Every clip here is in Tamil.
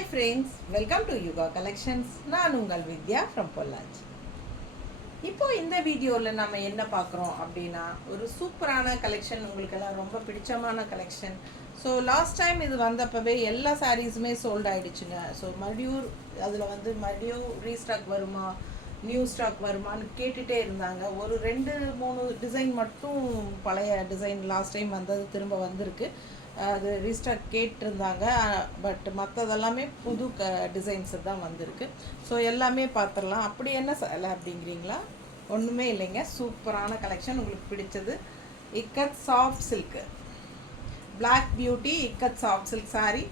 Hi friends, welcome to Yuga Collections. நான் உங்கள் வித்யா from பொள்ளாச்சி. இப்போ இந்த வீடியோவில் நம்ம என்ன பார்க்குறோம் அப்படின்னா ஒரு சூப்பரான கலெக்ஷன், உங்களுக்கெல்லாம் ரொம்ப பிடிச்சமான கலெக்ஷன். ஸோ லாஸ்ட் டைம் இது வந்தப்பவே எல்லா சாரீஸுமே சோல்ட் ஆகிடுச்சுங்க. ஸோ மறுபடியும் அதில் மறுபடியும் ரீஸ்டாக் வருமா, நியூ ஸ்டாக் வருமானு கேட்டுகிட்டே இருந்தாங்க. ஒரு 2-3 டிசைன் மட்டும் பழைய டிசைன் லாஸ்ட் டைம் வந்தது திரும்ப வந்திருக்கு. அது ரீஸ்டாக் கேட்டிருந்தாங்க. பட் மற்றதெல்லாமே புது டிசைன்ஸு தான் வந்திருக்கு. ஸோ எல்லாமே பார்த்துடலாம். அப்படி என்ன சேலை அப்படிங்கிறீங்களா? ஒன்றுமே இல்லைங்க, சூப்பரான கலெக்ஷன். உங்களுக்கு பிடிச்சது ikat soft silk, black beauty ikat soft silk sari.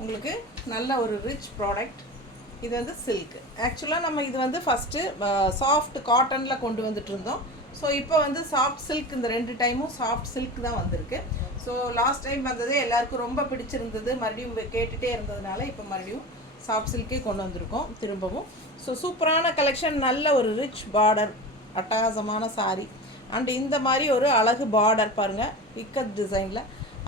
உங்களுக்கு நல்ல ஒரு ரிச் ப்ராடக்ட். இது சில்க்கு. ஆக்சுவலாக நம்ம இது ஃபஸ்ட்டு சாஃப்ட் காட்டனில் கொண்டு வந்துட்டு இருந்தோம். ஸோ இப்போ சாஃப்ட் சில்க், இந்த 2 டைமும் சாஃப்ட் சில்க் தான் வந்திருக்கு. ஸோ லாஸ்ட் டைம் வந்ததே எல்லாருக்கும் ரொம்ப பிடிச்சிருந்தது, மறுபடியும் கேட்டுகிட்டே இருந்ததுனால இப்போ மறுபடியும் சாஃப்ட் சில்கே கொண்டு வந்திருக்கோம் திரும்பவும். ஸோ சூப்பரான கலெக்ஷன், நல்ல ஒரு ரிச் பார்டர், அட்டகாசமான சாரீ. அண்ட் இந்த மாதிரி ஒரு அழகு பார்டர் பாருங்கள், இக்கத் டிசைனில்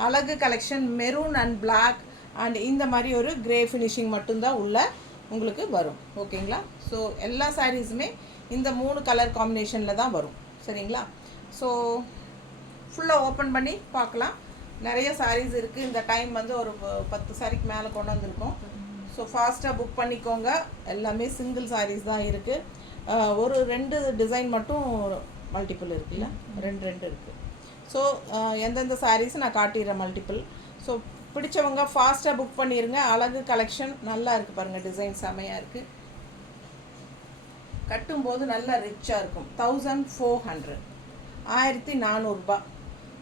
அழகு collection. Maroon and black and இந்த மாதிரி ஒரு கிரே ஃபினிஷிங் மட்டும்தான் உள்ள உங்களுக்கு வரும். ஓகேங்களா? ஸோ எல்லா சாரீஸுமே இந்த 3 கலர் காம்பினேஷனில் தான் வரும். சரிங்களா? ஸோ ஃபுல்லாக ஓப்பன் பண்ணி பார்க்கலாம். நிறைய சாரீஸ் இருக்குது. இந்த டைம் ஒரு 10 சாரிக்கு மேலே கொண்டு வந்திருக்கோம். ஸோ ஃபாஸ்ட்டாக புக் பண்ணிக்கோங்க. எல்லாமே சிங்கிள் சாரீஸ் தான் இருக்குது. ஒரு 2 டிசைன் மட்டும் மல்டிபிள் இருக்குல்ல, 2 இருக்குது. ஸோ எந்தெந்த சாரீஸ் நான் காட்டிடுறேன் மல்டிபிள். ஸோ பிடிச்சவங்க ஃபாஸ்ட்டாக புக் பண்ணிடுங்க. அழகு கலெக்ஷன் நல்லா இருக்குது பாருங்கள், டிசைன் செமையாக இருக்குது. கட்டும்போது நல்லா ரிச்சாக இருக்கும். 1400, 1400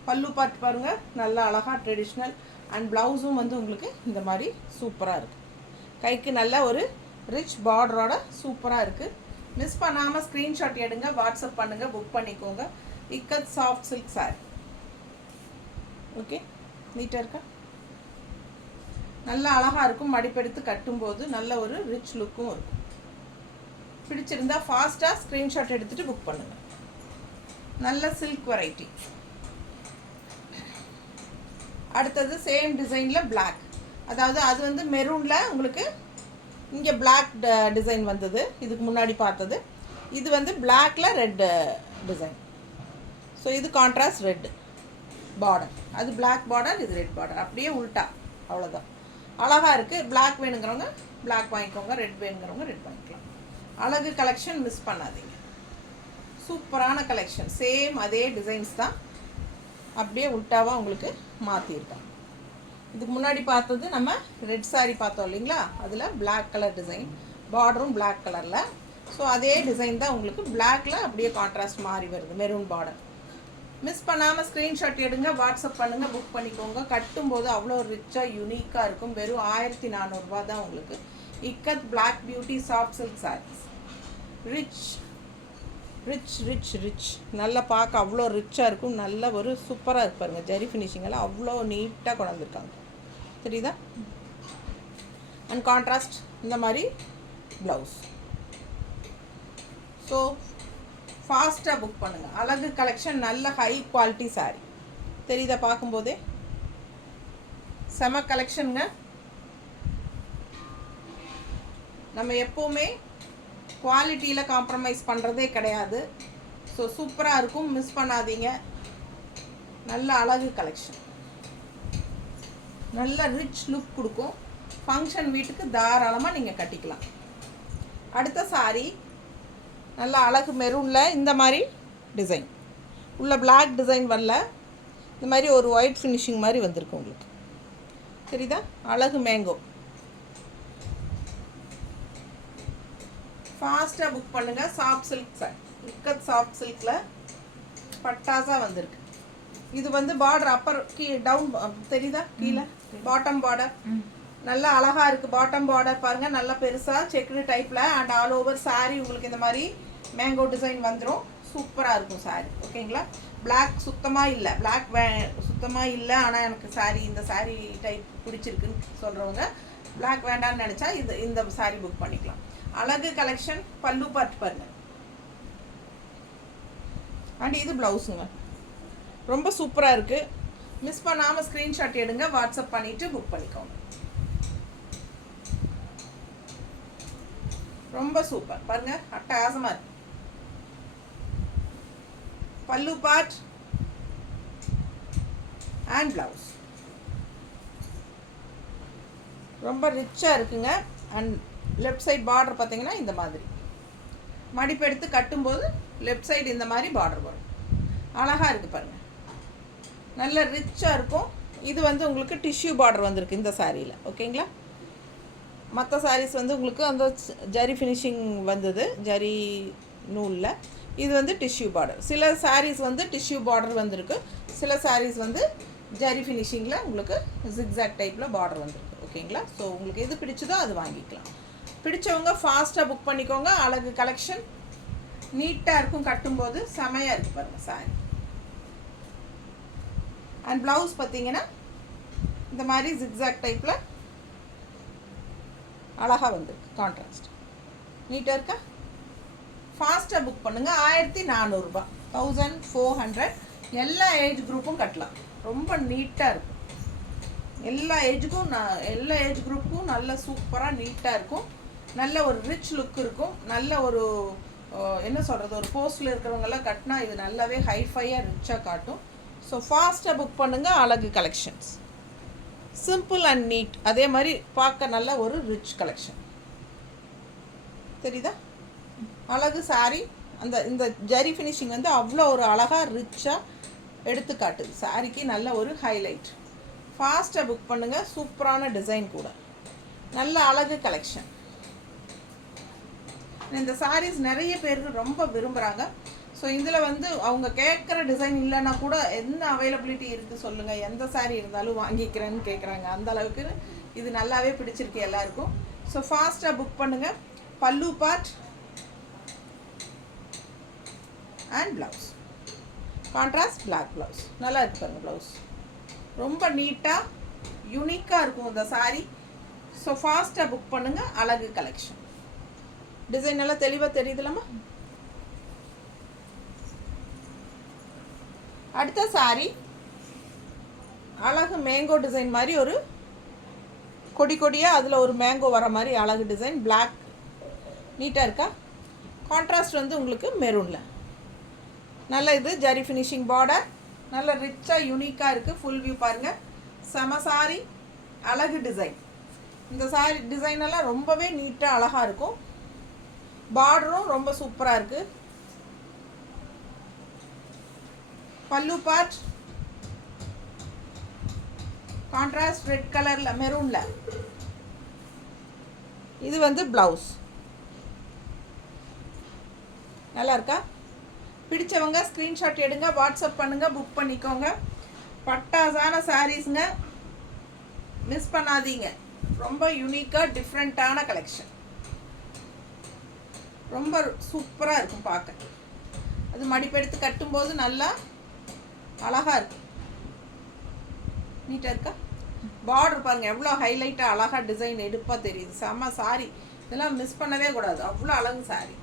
பல்லு பார்த்து பாருங்கள், நல்லா அழகாக ட்ரெடிஷ்னல். அண்ட் ப்ளவுஸும் உங்களுக்கு இந்த மாதிரி சூப்பராக இருக்குது. கைக்கு நல்ல ஒரு ரிச் பார்டரோட சூப்பராக இருக்குது. மிஸ் பண்ணாமல் ஸ்க்ரீன்ஷாட் எடுங்க, வாட்ஸ்அப் பண்ணுங்கள், புக் பண்ணிக்கோங்க. Ikat soft silk sorry. Okay, நீட்டாக இருக்கா? நல்லா அழகாக இருக்கும். மடிப்பெடுத்து கட்டும்போது நல்ல ஒரு ரிச் லுக்கும் இருக்கும். பிடிச்சிருந்தா ஃபாஸ்ட்டாக ஸ்க்ரீன்ஷாட் எடுத்துகிட்டு புக் பண்ணுங்கள். நல்ல சில்க் வெரைட்டி. அடுத்தது சேம் டிசைனில் பிளாக், அதாவது அது மெரூனில் உங்களுக்கு இங்கே பிளாக் டிசைன் வந்தது, இதுக்கு முன்னாடி பார்த்தது. இது பிளாக்கில் ரெட் டிசைன். ஸோ இது கான்ட்ராஸ்ட் ரெட் பார்டர், அது பிளாக் பார்டர், இது ரெட் பார்டர், அப்படியே உல்ட்டா. அவ்வளோதான், அழகாக இருக்குது. பிளாக் வேணுங்கிறவங்க பிளாக் வாங்கிக்கோங்க, ரெட் வேணுங்கிறவங்க ரெட் வாங்கிக்கலாம். அழகு கலெக்ஷன், மிஸ் பண்ணாதீங்க. சூப்பரான கலெக்ஷன். சேம் அதே டிசைன்ஸ் தான், அப்படியே உல்ட்டாவாக உங்களுக்கு மாற்றிருக்கோம். இதுக்கு முன்னாடி பார்த்தது நம்ம ரெட் சாரீ பார்த்தோம் இல்லைங்களா, அதில் பிளாக் கலர் டிசைன், பார்டரும் பிளாக் கலரில். ஸோ அதே டிசைன் தான் உங்களுக்கு பிளாக்கில் அப்படியே கான்ட்ராஸ்ட் மாறி வருது, மெரூன் பார்டர். மிஸ் பண்ணாமல் ஸ்க்ரீன்ஷாட் எடுங்க, வாட்ஸ்அப் பண்ணுங்கள், புக் பண்ணிக்கோங்க. கட்டும்போது அவ்வளோ ரிச்சாக யூனிக்காக இருக்கும். வெறும் 1400 தான் உங்களுக்கு. Ikat black beauty soft silk saris. Rich rich rich rich நல்லா பார்க்க அவ்வளோ ரிச்சாக இருக்கும். நல்ல ஒரு சூப்பராக இருக்கு பாருங்கள். ஜெரி ஃபினிஷிங் எல்லாம் அவ்வளோ நீட்டாக கொண்டு வந்திருக்காங்க, தெரியுதா? அண்ட் கான்ட்ராஸ்ட் இந்த மாதிரி ப்ளவுஸ். ஸோ ஃபாஸ்ட்டாக புக் பண்ணுங்கள். அழகு கலெக்ஷன், நல்ல ஹை குவாலிட்டி சாரீ. தெரியுதா பார்க்கும்போதே? செம கலெக்ஷனுங்க. நம்ம எப்போவுமே குவாலிட்டியில் காம்ப்ரமைஸ் பண்ணுறதே கிடையாது. ஸோ சூப்பராக இருக்கும், மிஸ் பண்ணாதீங்க. நல்ல அழகு கலெக்ஷன், நல்ல ரிச் லுக் கொடுக்கும். ஃபங்க்ஷன் வீட்டுக்கு தாராளமாக நீங்கள் கட்டிக்கலாம். அடுத்த சாரீ நல்ல அழகு மெரூனில் இந்த மாதிரி டிசைன் உள்ள, பிளாக் டிசைன் வரல, இந்த மாதிரி ஒரு ஒயிட் ஃபினிஷிங் மாதிரி வந்திருக்கு உங்களுக்கு, தெரியுதா? அழகு மேங்கோ. ஃபாஸ்ட்டாக புக் பண்ணுங்கள். Soft silk sir, ikat soft சில்கில் பட்டாசாக வந்திருக்கு. இது பார்டர் அப்பர் டவுன் தெரியுதா, கீழே பாட்டம் பார்டர் நல்லா அழகாக இருக்குது. பாட்டம் பார்டர் பாருங்கள், நல்லா பெருசாக செக்குடு டைப்பில். அண்ட் ஆல் ஓவர் சாரீ உங்களுக்கு இந்த மாதிரி மேங்கோ டிசைன் வந்துடும். சூப்பராக இருக்கும் சாரீ. ஓகேங்களா? பிளாக் சுத்தமாக இல்லை, பிளாக் சுத்தமாக இல்லை. ஆனால் எனக்கு சாரீ, இந்த சாரீ டைப் பிடிச்சிருக்குன்னு சொல்கிறவங்க பிளாக் வேண்டாம்னு நினச்சா இந்த சாரீ புக் பண்ணிக்கலாம். அழகு கலெக்ஷன். பல்லு பார்த்து பாருங்க. அண்ட் இது ப்ளவுஸுங்க, ரொம்ப சூப்பராக இருக்குது. மிஸ் பண்ணாமல் ஸ்க்ரீன்ஷாட் எடுங்க, வாட்ஸ்அப் பண்ணிவிட்டு புக் பண்ணிக்கோங்க. ரொம்ப சூப்பர் பாருங்க, அட்டகாசமாக இருக்கு. பல்லு பார்ட் அண்ட் ப்ளவுஸ் ரொம்ப ரிச்சாக இருக்குங்க. அண்ட் லெஃப்ட் சைட் பார்டர் பார்த்தீங்கன்னா இந்த மாதிரி மடிப்பு எடுத்து கட்டும்போது லெஃப்ட் சைடு இந்த மாதிரி பார்டர் வரும். அழகாக இருக்குது பாருங்கள், நல்ல ரிச்சாக இருக்கும். இது வந்து உங்களுக்கு டிஷ்யூ பார்டர் வந்திருக்கு இந்த சாரியில். ஓகேங்களா, மற்ற சாரீஸ் வந்து உங்களுக்கு அந்த ஜரி ஃபினிஷிங் வந்தது ஜரி நூலில். இது வந்து டிஷ்யூ பார்டர். சில சாரீஸ் வந்து டிஷ்யூ பார்டர் வந்திருக்கு, சில சாரீஸ் வந்து ஜரி ஃபினிஷிங்கில் உங்களுக்கு ஜிக்ஸாக் டைப்பில் பார்டர் வந்திருக்கு. ஓகேங்களா, ஸோ உங்களுக்கு எது பிடிச்சதோ அது வாங்கிக்கலாம். பிடிச்சவங்க ஃபாஸ்ட்டாக புக் பண்ணிக்கோங்க. அழகு கலெக்ஷன் நீட்டாக இருக்கும், கட்டும்போது செமையாக இருக்குது பாருங்கள் சாரி. அண்ட் ப்ளவுஸ் பார்த்தீங்கன்னா இந்த மாதிரி ஜிக்ஸாக் டைப்பில் அழகாக வந்துருக்கு, கான்ட்ராஸ்ட் நீட்டாக இருக்கா. ஃபாஸ்ட்டாக புக் பண்ணுங்கள். 1400 1400. எல்லா ஏஜ் குரூப்பும் கட்டலாம், ரொம்ப நீட்டாக இருக்கும். எல்லா ஏஜ் குரூப்புக்கும் நல்ல சூப்பராக நீட்டாக இருக்கும். நல்ல ஒரு ரிச் லுக் இருக்கும். நல்ல ஒரு என்ன சொல்கிறது, ஒரு போஸ்டில் இருக்கிறவங்கெல்லாம் கட்டினா இது நல்லாவே ஹைஃபையாக ரிச்சாக காட்டும். ஸோ ஃபாஸ்ட்டாக புக் பண்ணுங்கள். அழகு கலெக்ஷன்ஸ் சிம்பிள் அண்ட் நீட், அதே மாதிரி பார்க்க நல்ல ஒரு ரிச் கலெக்ஷன். தெரியுதா அழகு சாரி. இந்த ஜரி ஃபினிஷிங் வந்து அவ்வளோ ஒரு அழகாக ரிச்சாக எடுத்து காட்டுது சாரிக்கு, நல்ல ஒரு ஹைலைட். ஃபாஸ்ட்டாக புக் பண்ணுங்கள். சூப்பரான டிசைன் கூட, நல்ல அழகு கலெக்ஷன். இந்த சாரீஸ் நிறைய பேருக்கு ரொம்ப விரும்புகிறாங்க. ஸோ இதில் வந்து அவங்க கேட்குற டிசைன் இல்லைன்னா கூட என்ன அவைலபிலிட்டி இருக்குது சொல்லுங்கள், எந்த சாரீ இருந்தாலும் வாங்கிக்கிறேன்னு கேட்குறாங்க. அந்த அளவுக்கு இது நல்லாவே பிடிச்சிருக்கு எல்லாருக்கும். ஸோ ஃபாஸ்ட்டாக புக் பண்ணுங்கள். Pallu part and blouse contrast black blouse நல்லா இருக்கு பாருங்கள். ப்ளவுஸ் ரொம்ப நீட்டாக யூனிக்காக இருக்கும் இந்த சாரீ. ஸோ ஃபாஸ்ட்டாக புக் பண்ணுங்கள். அழகு கலெக்ஷன் டிசைன் நல்லா தெளிவாக தெரியுதுலாமா. அடுத்த சாரி அழகு மேங்கோ டிசைன் மாதிரி ஒரு கொடியாக அதில் ஒரு மேங்கோ வர மாதிரி அழகு டிசைன். பிளாக் நீட்டாக இருக்கா. கான்ட்ராஸ்ட் வந்து உங்களுக்கு மெரூனில் நல்ல இது ஜரி ஃபினிஷிங் பார்டர், நல்ல ரிச்சாக யூனிக்காக இருக்குது. ஃபுல் வியூ பாருங்கள், செம சாரி, அழகு டிசைன். இந்த சாரி டிசைனெல்லாம் ரொம்பவே நீட்டாக அழகாக இருக்கும். பார்டரும் ரொம்ப சூப்பராக இருக்குது. பல்லு பார்ட் கான்ட்ராஸ்ட் ரெட் கலரில் மெரூனில். இது வந்து ப்ளவுஸ் நல்லா இருக்கா. பிடிச்சவங்க ஸ்க்ரீன்ஷாட் எடுங்க, வாட்ஸ்அப் பண்ணுங்கள், புக் பண்ணிக்கோங்க. பட்டாசான சாரீஸுங்க, மிஸ் பண்ணாதீங்க. ரொம்ப யூனிக்காக டிஃப்ரெண்ட்டான கலெக்ஷன், ரொம்ப சூப்பராக இருக்கும் பார்க்க. அது மடிப்பெடுத்து கட்டும்போது நல்லா அழகாக இருக்கும், நீட்டாக இருக்கா. பார்டர் பாருங்கள் எவ்வளோ ஹைலைட்டாக அழகாக டிசைன் எடுப்பாக தெரியுது. செம்ம சாரி, இதெல்லாம் மிஸ் பண்ணவே கூடாது. அவ்வளோ அழகு சாரி,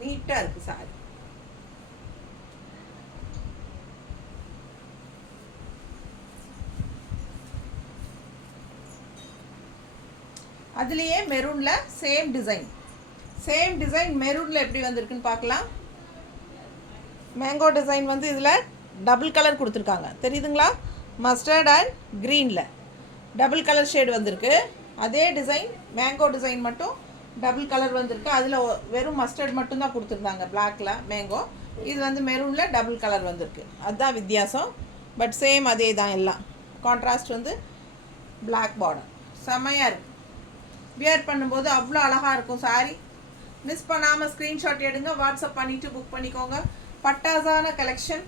நீட்டாக இருக்குது சாரி. அதுலேயே மெரூனில் சேம் டிசைன் மெரூனில் எப்படி வந்திருக்குன்னு பார்க்கலாம். மேங்கோ டிசைன் வந்து இதில் டபுள் கலர் கொடுத்துருக்காங்க, தெரியுதுங்களா. மஸ்டர்ட் அண்ட் க்ரீனில் டபுள் கலர் ஷேடு வந்திருக்கு. அதே டிசைன் மேங்கோ டிசைன் மட்டும் டபுள் கலர் வந்திருக்கு. அதில் வெறும் மஸ்டர்ட் மட்டும்தான் கொடுத்துருந்தாங்க பிளாக்கில் மேங்கோ. இது வந்து மெரூனில் டபுள் கலர் வந்திருக்கு, அதுதான் வித்தியாசம். பட் சேம் அதே தான் எல்லாம். கான்ட்ராஸ்ட் வந்து பிளாக் பார்டர், செம்மையாக இருக்குது. வியர் பண்ணும்போது அவ்வளோ அழகாக இருக்கும் சாரி. மிஸ் பண்ணாமல் ஸ்க்ரீன்ஷாட் எடுங்க, வாட்ஸ்அப் பண்ணிவிட்டு புக் பண்ணிக்கோங்க. பட்டாசான collection.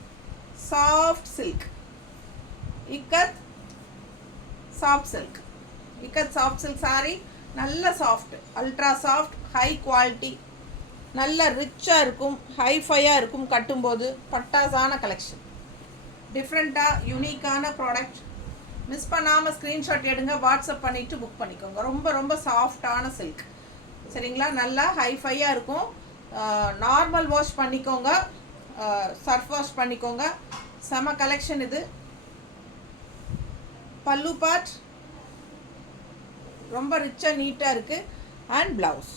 Soft silk, ikat soft silk sari. நல்ல soft, ultra soft, high quality, நல்ல ரிச்சாக இருக்கும், ஹைஃபையாக இருக்கும் கட்டும்போது. பட்டாசான கலெக்ஷன், டிஃப்ரெண்ட்டாக யூனிக்கான ப்ராடக்ட். மிஸ் பண்ணாமல் ஸ்க்ரீன்ஷாட் எடுங்க, வாட்ஸ்அப் பண்ணிவிட்டு புக் பண்ணிக்கோங்க. ரொம்ப ரொம்ப சாஃப்டான சில்க், சரிங்களா. நல்லா ஹைஃபையாக இருக்கும். நார்மல் வாஷ் பண்ணிக்கோங்க, சர்ஃப் வாஷ் பண்ணிக்கோங்க. செம கலெக்ஷன் இது. பல்லு பார்ட் ரொம்ப ரிச்சாக நீட்டாக இருக்குது. And blouse.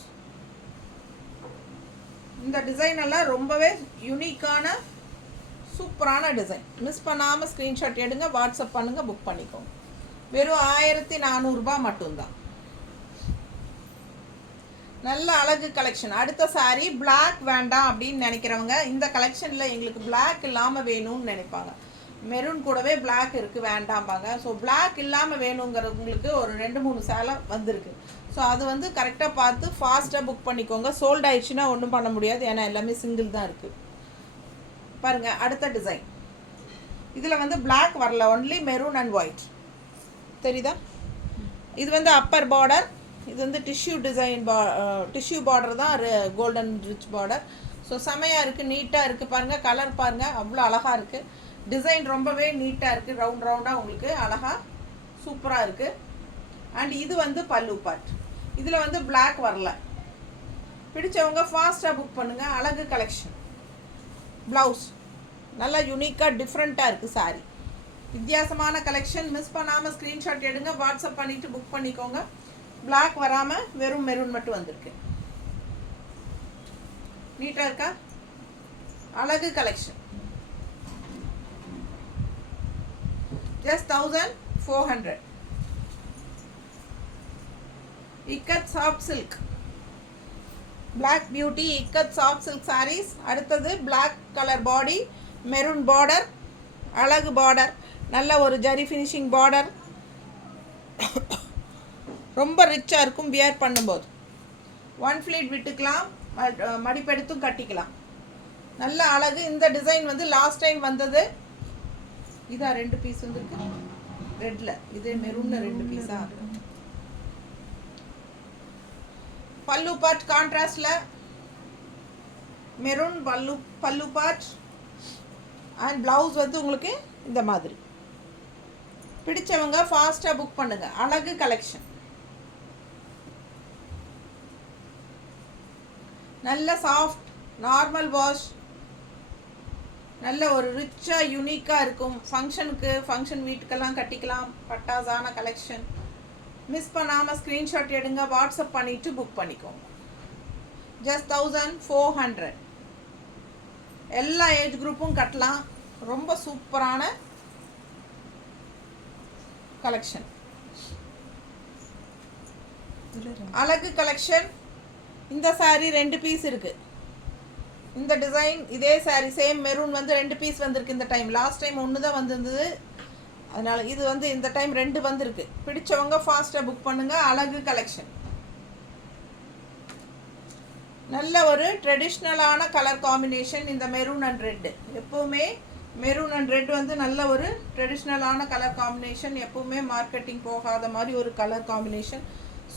இந்த டிசைன் எல்லாம் ரொம்பவே யூனிக்கான சூப்பரான டிசைன். மிஸ் பண்ணாமல் ஸ்க்ரீன்ஷாட் எடுங்க, வாட்ஸ்அப் பண்ணுங்கள், புக் பண்ணிக்கோங்க. வெறும் 1400 மட்டும்தான். நல்ல அழகு கலெக்ஷன். அடுத்த சாரீ பிளாக் வேண்டாம் அப்படின்னு நினைக்கிறவங்க இந்த கலெக்ஷனில் எங்களுக்கு பிளாக் இல்லாமல் வேணும்னு நினைப்பாங்க. மெரூன் கூடவே பிளாக் இருக்குது வேண்டாம்பாங்க. ஸோ பிளாக் இல்லாமல் வேணுங்கிறவங்களுக்கு ஒரு 2-3 சேலை வந்திருக்கு. ஸோ அது வந்து கரெக்டாக பார்த்து ஃபாஸ்ட்டாக புக் பண்ணிக்கோங்க. சோல்ட் ஆயிடுச்சுன்னா ஒன்றும் பண்ண முடியாது, ஏன்னா எல்லாமே சிங்கிள் தான் இருக்குது. பாருங்கள் அடுத்த டிசைன். இதில் வந்து பிளாக் வரல, ஒன்லி மெரூன் அண்ட் ஒயிட். தெரியுதா? இது வந்து அப்பர் பார்டர், இது வந்து டிஷ்யூ டிசைன் டிஷ்யூ பார்டர் தான், கோல்டன் ரிச் பார்டர். ஸோ செமையாக இருக்குது, நீட்டாக இருக்குது. பாருங்கள் கலர் பாருங்கள், அவ்வளோ அழகாக இருக்குது. டிசைன் ரொம்பவே நீட்டாக இருக்குது, ரவுண்ட் ரவுண்டாக உங்களுக்கு அழகாக சூப்பராக இருக்குது. அண்ட் இது வந்து பல்லு பார்ட். இதில் வந்து பிளாக் வரல. பிடிச்சவங்க ஃபாஸ்ட்டாக புக் பண்ணுங்கள். அழகு கலெக்ஷன். ப்ளவுஸ் நல்லா யூனிக்காக டிஃப்ரெண்ட்டாக இருக்குது சாரீ. வித்தியாசமான கலெக்ஷன். மிஸ் பண்ணாமல் ஸ்க்ரீன்ஷாட் எடுங்க, வாட்ஸ்அப் பண்ணிவிட்டு புக் பண்ணிக்கோங்க. பிளாக் வராமல் வெறும் மெரூன் மட்டும் வந்திருக்கு. நீட்டாக இருக்கா? அழகு collection. Just 1400. Ikat soft silk, black beauty ikat soft silk saris. அடுத்தது black colour body, maroon border, அழகு பார்டர், நல்ல ஒரு ஜரி ஃபினிஷிங் பார்டர். ரொம்ப ரிச்சாக இருக்கும் வியர் பண்ணும்போது. 1 ஃப்ளீட் விட்டுக்கலாம், மடிப்பெடுத்தும் கட்டிக்கலாம். நல்ல அழகு. இந்த டிசைன் வந்து லாஸ்ட் டைம் வந்தது. இதா 2 பீஸ் வந்துருக்கு ரெட்டில், இதே மெரூனில் 2 பீஸாக. பல்லு பார்ட் கான்ட்ராஸ்டில் மெரூன் பல்லு பார்ட். அண்ட் ப்ளவுஸ் வந்து உங்களுக்கு இந்த மாதிரி. பிடிச்சவங்க ஃபாஸ்ட்டாக புக் பண்ணுங்கள். அழகு கலெக்ஷன். நல்ல சாஃப்ட் நார்மல் வாஷ், நல்ல ஒரு ரிச்சாக யூனிக்காக இருக்கும். ஃபங்க்ஷன் வீட்டுக்கெல்லாம் கட்டிக்கலாம். பட்டாசான கலெக்ஷன். மிஸ் பண்ணாமல் ஸ்க்ரீன்ஷாட் எடுங்க, வாட்ஸ்அப் பண்ணிவிட்டு புக் பண்ணிக்கோங்க. ஜஸ்ட் 1400. எல்லா ஏஜ் குரூப்பும் கட்டலாம். ரொம்ப சூப்பரான கலெக்ஷன். அழகு கலெக்ஷன். இந்த சாரீ 2 பீஸ் இருக்குது. இந்த டிசைன் இதே சாரீ சேம் மெரூன் வந்து 2 பீஸ் வந்திருக்கு இந்த டைம். லாஸ்ட் டைம் 1 தான் வந்திருந்தது, அதனால் இது வந்து இந்த டைம் 2 வந்திருக்கு. பிடிச்சவங்க ஃபாஸ்ட்டாக புக் பண்ணுங்கள். அழகு கலெக்ஷன். நல்ல ஒரு ட்ரெடிஷ்னலான கலர் காம்பினேஷன். இந்த மெரூன் அண்ட் ரெட், எப்போவுமே மெரூன் அண்ட் ரெட் வந்து நல்ல ஒரு ட்ரெடிஷ்னலான கலர் காம்பினேஷன். எப்போவுமே மார்க்கெட்டிங் போகாத மாதிரி ஒரு கலர் காம்பினேஷன்.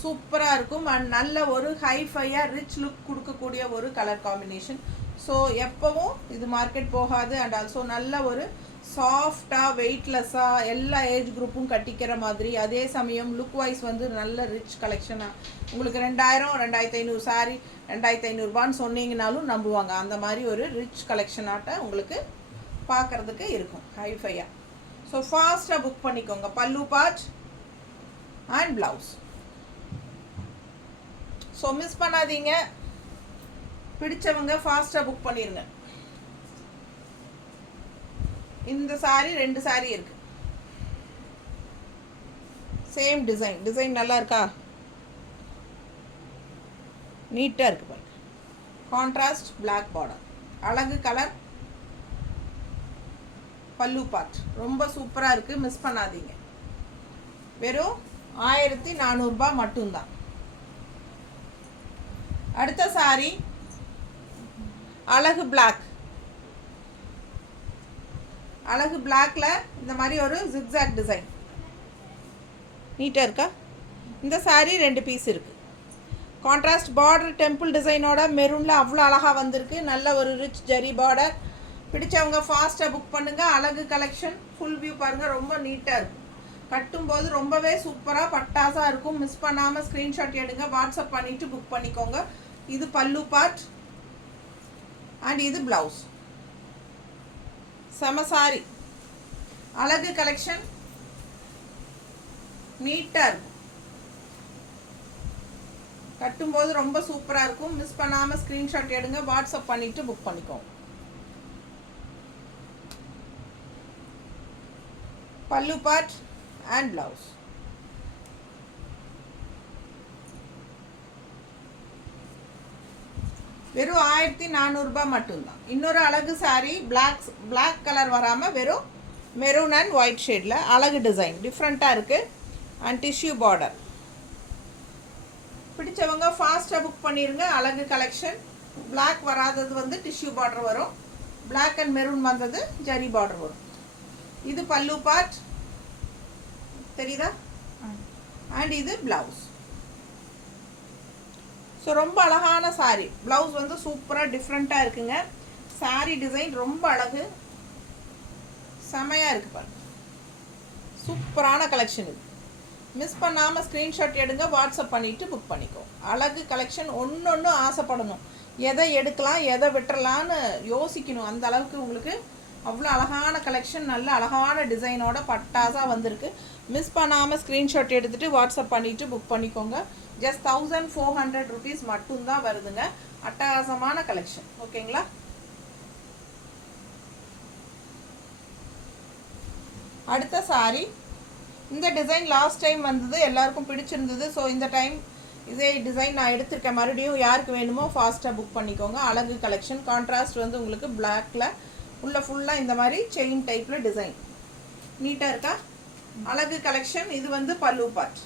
சூப்பராக இருக்கும். அண்ட் நல்ல ஒரு ஹைஃபையாக ரிச் லுக் கொடுக்கக்கூடிய ஒரு கலர் காம்பினேஷன். ஸோ எப்போவும் இது மார்க்கெட் போகாது. அண்ட் ஆல்சோ நல்ல ஒரு சாஃப்டாக வெயிட்லெஸ்ஸாக எல்லா ஏஜ் குரூப்பும் கட்டிக்கிற மாதிரி, அதே சமயம் லுக் வைஸ் வந்து நல்ல ரிச் கலெக்ஷனாக. உங்களுக்கு 2000 2500 சாரி 2500 சொன்னீங்கனாலும் நம்புவாங்க. அந்த மாதிரி ஒரு ரிச் கலெக்ஷனாட்ட உங்களுக்கு பார்க்குறதுக்கு இருக்கும் ஹைஃபையாக. ஸோ ஃபாஸ்ட்டாக புக் பண்ணிக்கோங்க. பல்லு part and blouse. So miss பண்ணாதீங்க. பிடிச்சவங்க ஃபாஸ்ட்டாக புக் பண்ணிடுங்க. இந்த சாரீ 2 சாரீ இருக்கு. சேம் டிசைன் நல்லா இருக்கா? நீட்டாக இருக்கு பாருங்க. கான்ட்ராஸ்ட் பிளாக் பார்டர், அழகு கலர். பல்லு பார்ட் ரொம்ப சூப்பராக இருக்குது. மிஸ் பண்ணாதீங்க. வெறும் 1400 மட்டும்தான். அடுத்த சாரீ அழகு பிளாக். அழகு பிளாக்ல இந்த மாதிரி ஒரு ஜிக்ஸாக் டிசைன். நீட்டாக இருக்கா? இந்த சாரீ 2 பீஸ் இருக்குது. கான்ட்ராஸ்ட் பார்டர் டெம்பிள் டிசைனோட மெரூனில் அவ்வளோ அழகாக வந்திருக்கு. நல்ல ஒரு ரிச் ஜரி பார்டர். பிடிச்சவங்க ஃபாஸ்ட்டாக புக் பண்ணுங்கள். அழகு கலெக்ஷன். ஃபுல் வியூ பாருங்கள், ரொம்ப நீட்டாக இருக்கும். கட்டும்போது ரொம்பவே சூப்பராக பட்டாசாக இருக்கும். மிஸ் பண்ணாமல் ஸ்க்ரீன்ஷாட் எடுங்க, வாட்ஸ்அப் பண்ணிவிட்டு புக் பண்ணிக்கோங்க. இது பல்லு பார்ட் அண்ட் இது ப்ளவுஸ். செம சாரி. அழகு கலெக்ஷன். நீட்டாக இருக்கும். கட்டும்போது ரொம்ப சூப்பராக இருக்கும். மிஸ் பண்ணாமல் ஸ்க்ரீன்ஷாட் எடுங்க, வாட்ஸ்அப் பண்ணிவிட்டு புக் பண்ணிக்கோங்க. பல்லு பார்ட் அண்ட் ப்ளவுஸ். வெறும் 1400 மட்டும்தான். இன்னொரு அழகு சாரீ பிளாக் கலர் வராமல் வெறும் மெரூன் அண்ட் ஒயிட் ஷேடில் அழகு டிசைன் டிஃப்ரெண்ட்டாக இருக்குது. And tissue border. பிடிச்சவங்க ஃபாஸ்ட்டாக புக் பண்ணிடுங்க. அழகு கலெக்ஷன். பிளாக் வராதது வந்து டிஷ்யூ பார்டர் வரும், பிளாக் அண்ட் மெரூன் வந்தது ஜரி பார்டர் வரும். இது பல்லு பார்ட் தெரியுதா? அண்ட் இது ப்ளவுஸ். ஸோ ரொம்ப அழகான சாரீ. ப்ளவுஸ் வந்து சூப்பராக டிஃப்ரெண்ட்டாக இருக்குங்க. சாரீ டிசைன் ரொம்ப அழகு, செமையாக இருக்குது பாருங்க. சூப்பரான கலெக்ஷன் இது. மிஸ் பண்ணாமல் ஸ்க்ரீன்ஷாட் எடுங்க, வாட்ஸ்அப் பண்ணிவிட்டு புக் பண்ணிக்கோ. அழகு கலெக்ஷன். ஒன்று ஆசைப்படணும், எதை எடுக்கலாம் எதை விட்டுறலான்னு யோசிக்கணும். அந்த அளவுக்கு உங்களுக்கு அவ்வளோ அழகான கலெக்ஷன், நல்ல அழகான டிசைனோட பட்டாசாக வந்திருக்கு. மிஸ் பண்ணாமல் ஸ்க்ரீன்ஷாட் எடுத்துகிட்டு வாட்ஸ்அப் பண்ணிவிட்டு புக் பண்ணிக்கோங்க. ஜஸ்ட் 1400 rupees மட்டும்தான் வருதுங்க. அட்டகாசமான கலெக்ஷன். ஓகேங்களா? அடுத்த சாரி. இந்த டிசைன் லாஸ்ட் டைம் வந்தது, எல்லாருக்கும் பிடிச்சிருந்தது. ஸோ இந்த டைம் இதே டிசைன் நான் எடுத்திருக்கேன். மறுபடியும் யாருக்கு வேணுமோ ஃபாஸ்ட்டாக புக் பண்ணிக்கோங்க. அழகு கலெக்ஷன். கான்ட்ராஸ்ட் வந்து உங்களுக்கு பிளாக்ல உள்ள ஃபுல்லாக இந்த மாதிரி செயின் டைப்பில் டிசைன் நீட்டாக இருக்கா? அழகு கலெக்ஷன். இது வந்து பல்லு பார்ட்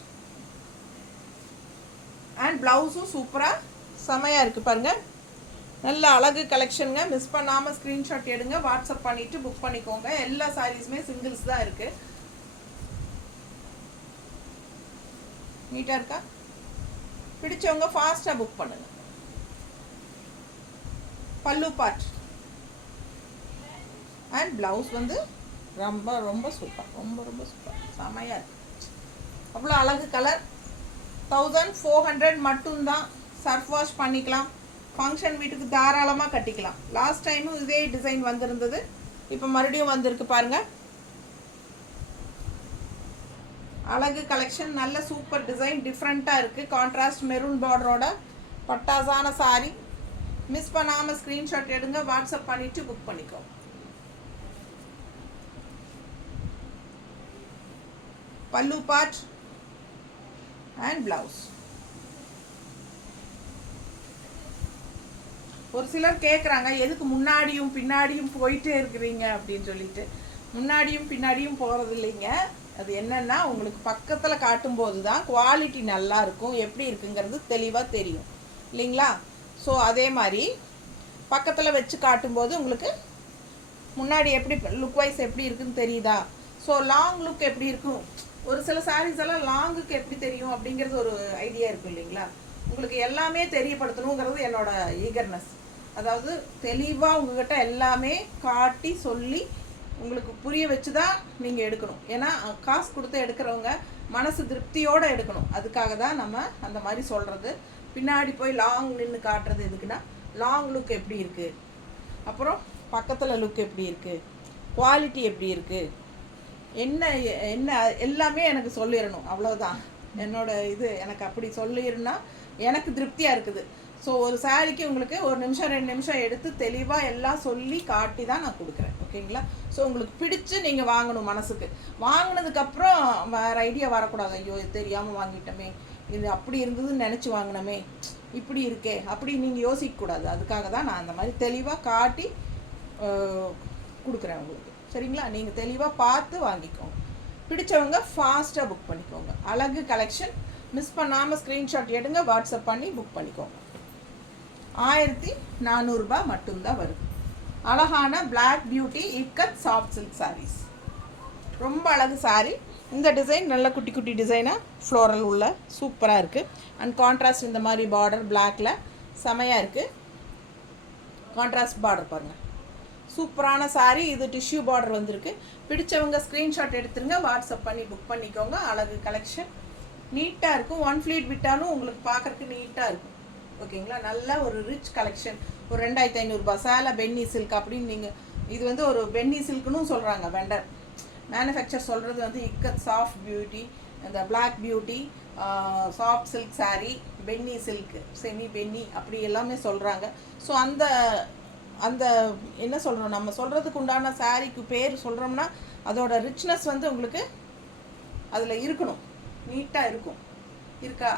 அண்ட் ப்ளவுஸும் சூப்பராக செமையாக இருக்குது பாருங்கள். நல்ல அழகு கலெக்ஷனுங்க. மிஸ் பண்ணாமல் ஸ்க்ரீன்ஷாட் எடுங்க, வாட்ஸ்அப் பண்ணிவிட்டு புக் பண்ணிக்கோங்க. எல்லா சாரீஸுமே சிங்கிள்ஸ் தான் இருக்குது. நீட்டாக இருக்கா? பிடிச்சவங்க ஃபாஸ்ட்டாக புக் பண்ணுங்க. பல்லு பார்ட் அண்ட் ப்ளவுஸ் வந்து ரொம்ப ரொம்ப சூப்பர், ரொம்ப சூப்பர், செமையாக இருக்குது. அவ்வளோ அழகு கலர். 1400 மட்டும்தான். சர்ஃப் வாஷ் பண்ணிக்கலாம், ஃபங்க்ஷன் வீட்டுக்கு தாராளமாக கட்டிக்கலாம். லாஸ்ட் டைமும் இதே டிசைன் வந்திருந்தது, இப்போ மறுபடியும் வந்திருக்கு பாருங்கள். அழகு கலெக்ஷன். நல்ல சூப்பர் டிசைன், டிஃப்ரெண்ட்டாக இருக்குது. கான்ட்ராஸ்ட் மெரூன் பார்டரோட பட்டாசான சாரி. மிஸ் பண்ணாமல் ஸ்க்ரீன்ஷாட் எடுங்க, வாட்ஸ்அப் பண்ணிவிட்டு புக் பண்ணிக்கோ. பல்லு பார்ட் அண்ட் ப்ளவுஸ். ஒரு சிலர் கேட்குறாங்க, எதுக்கு முன்னாடியும் பின்னாடியும் போயிட்டே இருக்கிறீங்க அப்படின்னு சொல்லிட்டு. முன்னாடியும் பின்னாடியும் போகிறது இல்லைங்க. அது என்னென்னா, உங்களுக்கு பக்கத்தில் காட்டும்போது தான் குவாலிட்டி நல்லா இருக்கும், எப்படி இருக்குங்கிறது தெளிவாக தெரியும் இல்லைங்களா? ஸோ அதே மாதிரி பக்கத்தில் வச்சு காட்டும்போது உங்களுக்கு முன்னாடி எப்படி லுக் வைஸ் எப்படி இருக்குன்னு தெரியுதா? ஸோ லாங் லுக் எப்படி இருக்கும், ஒரு சில சாரீஸ் எல்லாம் லாங்குக்கு எப்படி தெரியும் அப்படிங்கிறது ஒரு ஐடியா இருக்கும் இல்லைங்களா? உங்களுக்கு எல்லாமே தெரியப்படுத்தணுங்கிறது என்னோட ஈகர்னஸ். அதாவது தெளிவாக உங்ககிட்ட எல்லாமே காட்டி சொல்லி உங்களுக்கு புரிய வச்சு தான் நீங்கள் எடுக்கணும். ஏன்னா காசு கொடுத்து எடுக்கிறவங்க மனசு திருப்தியோடு எடுக்கணும். அதுக்காக தான் நம்ம அந்த மாதிரி சொல்கிறது. பின்னாடி போய் லாங் நின்று காட்டுறது எதுக்குன்னா, லாங் லுக் எப்படி இருக்குது, அப்புறம் பக்கத்தில் லுக் எப்படி இருக்குது, குவாலிட்டி எப்படி இருக்குது, என்ன என்ன எல்லாமே எனக்கு சொல்லிடணும். அவ்வளோதான் என்னோட இது. எனக்கு அப்படி சொல்லிடுனா எனக்கு திருப்தியாக இருக்குது. ஸோ ஒரு சாரிக்கு உங்களுக்கு 1 நிமிஷம் 2 நிமிஷம் எடுத்து தெளிவாக எல்லாம் சொல்லி காட்டி தான் நான் கொடுக்குறேன். ஓகேங்களா? ஸோ உங்களுக்கு பிடிச்சி நீங்கள் வாங்கணும். மனசுக்கு வாங்கினதுக்கப்புறம் வேறு ஐடியா வரக்கூடாது. ஐயோ இது தெரியாமல் வாங்கிட்டோமே, இது அப்படி இருந்ததுன்னு நினச்சி வாங்கினோமே, இப்படி இருக்கே அப்படி நீங்கள் யோசிக்கக்கூடாது. அதுக்காக தான் நான் அந்த மாதிரி தெளிவாக காட்டி கொடுக்குறேன் உங்களுக்கு. சரிங்களா? நீங்கள் தெளிவாக பார்த்து வாங்கிக்கோங்க. பிடிச்சவங்க ஃபாஸ்ட்டாக புக் பண்ணிக்கோங்க. அழகு கலெக்ஷன். மிஸ் பண்ணாமல் ஸ்க்ரீன்ஷாட் எடுங்க, வாட்ஸ்அப் பண்ணி புக் பண்ணிக்கோங்க. 1400 மட்டும்தான் வருது. அழகான black beauty ikat soft silk saris. ரொம்ப அழகு சாரீ. இந்த டிசைன் நல்ல குட்டி குட்டி டிசைனாக ஃப்ளோரல் உள்ள சூப்பராக இருக்குது. அண்ட் கான்ட்ராஸ்ட் இந்த மாதிரி பார்டர் பிளாக்ல செமையாக இருக்குது. கான்ட்ராஸ்ட் பார்டர் பாருங்கள், சூப்பரான சாரீ. இது டிஷ்யூ பார்டர் வந்திருக்கு. பிடிச்சவங்க ஸ்க்ரீன்ஷாட் எடுத்துருங்க, வாட்ஸ்அப் பண்ணி புக் பண்ணிக்கோங்க. அழகு கலெக்ஷன். நீட்டாக இருக்கும். 1 ஃப்ளீட் விட்டாலும் உங்களுக்கு பார்க்குறதுக்கு நீட்டாக இருக்கும். ஓகேங்களா? நல்ல ஒரு ரிச் கலெக்ஷன். ஒரு 2500 சேலை பென்னி சில்க் அப்படின்னு நீங்கள் இது வந்து ஒரு பென்னி சில்க்னு சொல்கிறாங்க வெண்டர். மேனுஃபேக்சர் சொல்கிறது வந்து இக்கத் சாஃப்ட் பியூட்டி, இந்த black beauty, soft silk saree, பென்னி சில்க், செமி பென்னி அப்படி எல்லாமே சொல்கிறாங்க. ஸோ அந்த அந்த என்ன சொல்கிறோம், நம்ம சொல்கிறதுக்கு உண்டான சாரீக்கு பேர் சொல்கிறோம்னா அதோட ரிச்னஸ் வந்து உங்களுக்கு அதில் இருக்கணும், நீட்டாக இருக்கும். இருக்கா?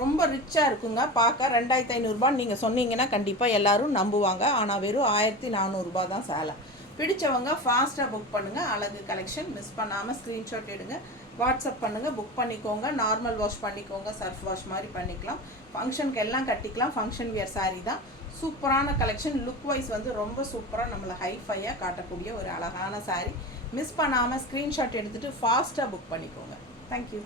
ரொம்ப ரிச்சாக இருக்குங்க பார்க்க. 2500 நீங்கள் சொன்னீங்கன்னா கண்டிப்பாக எல்லோரும் நம்புவாங்க. ஆனால் வெறும் 1400 தான் சேலை. பிடிச்சவங்க ஃபாஸ்ட்டாக புக் பண்ணுங்கள். அழகு கலெக்ஷன் மிஸ் பண்ணாமல் ஸ்க்ரீன்ஷாட் எடுங்க, வாட்ஸ்அப் பண்ணுங்கள், புக் பண்ணிக்கோங்க. நார்மல் வாஷ் பண்ணிக்கோங்க, சர்ஃப் வாஷ் மாதிரி பண்ணிக்கலாம். ஃபங்க்ஷனுக்கு எல்லாம் கட்டிக்கலாம். ஃபங்க்ஷன் வியர் saree தான். சூப்பரான கலெக்ஷன். லுக் வைஸ் வந்து ரொம்ப சூப்பராக நம்மளை ஹைஃபையாக காட்டக்கூடிய ஒரு அழகான saree. மிஸ் பண்ணாமல் ஸ்க்ரீன்ஷாட் எடுத்துகிட்டு ஃபாஸ்ட்டாக புக் பண்ணிக்கோங்க. தேங்க்யூ.